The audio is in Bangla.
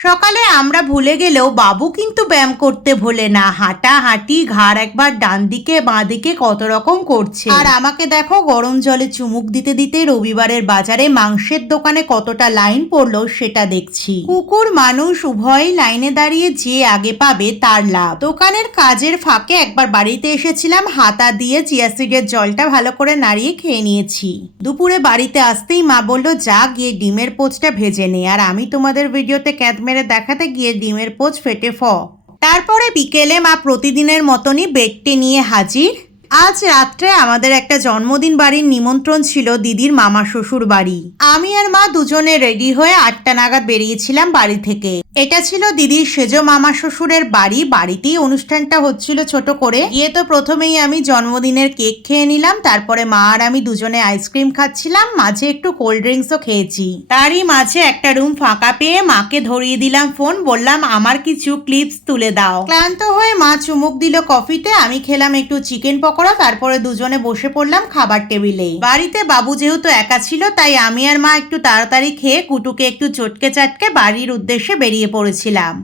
সকালে আমরা ভুলে গেলেও বাবু কিন্তু ব্যায়াম করতে ভোলে না। হাঁটাহাঁটি, ঘাড় একবার ডান দিকে বাঁ দিকে কত রকম করছে। আর আমাকে দেখো গরম জলে চুমুক দিতে দিতে রবিবারের বাজারে মাংসের দোকানে কতটা লাইন পড়লো সেটা দেখছি। কুকুর মানুষ উভয়ই লাইনে দাঁড়িয়ে যে আগে পাবে তার লাভ। দোকানের কাজের ফাঁকে একবার বাড়িতে এসেছিলাম, হাতা দিয়ে চিয়া সিডের জলটা ভালো করে নাড়িয়ে খেয়ে নিয়েছি। দুপুরে বাড়িতে আসতেই মা বললো যা গিয়ে ডিমের পোচটা ভেজে নে। আর আমি তোমাদের ভিডিওতে ক্যাত মেরে দেখাতে গিয়ে ডিমের পোচ ফেটে তারপরে বিকেলে মা প্রতিদিনের মতনই বেডটি নিয়ে হাজির। আজ রাত্রে আমাদের একটা জন্মদিন বাড়ির নিমন্ত্রণ ছিল দিদির মামা শ্বশুর বাড়ি। আমি আর মা দুজনে রেডি হয়ে 8টা নাগাদ বেরিয়েছিলাম বাড়ি থেকে। এটা ছিল দিদির সেজো মামা শ্বশুরের বাড়ি। বাড়িতেই অনুষ্ঠানটা হচ্ছিল ছোট করে। গিয়ে তো প্রথমেই আমি জন্মদিনের কেক খেয়ে নিলাম, তারপরে মা আর আমি দুজনে আইসক্রিম খাচ্ছিলাম, মাঝে একটু কোল্ড ড্রিঙ্কসও খেয়েছি। তারই মাঝে একটা রুম ফাঁকা পেয়ে মাকে ধরিয়ে দিলাম ফোন, বললাম আমার কিছু ক্লিপস তুলে দাও। ক্লান্ত হয়ে মা চুমুক দিল কফিতে, আমি খেলাম একটু চিকেন পকোড়া, তারপরে দুজনে বসে পড়লাম খাবার টেবিলে। বাড়িতে বাবু যেহেতু একা ছিল তাই আমি আর মা একটু তাড়াতাড়ি খেয়ে কুটুকে একটু চটকে চাটকে বাড়ির উদ্দেশ্যে বেরিয়ে পড়েছিলাম।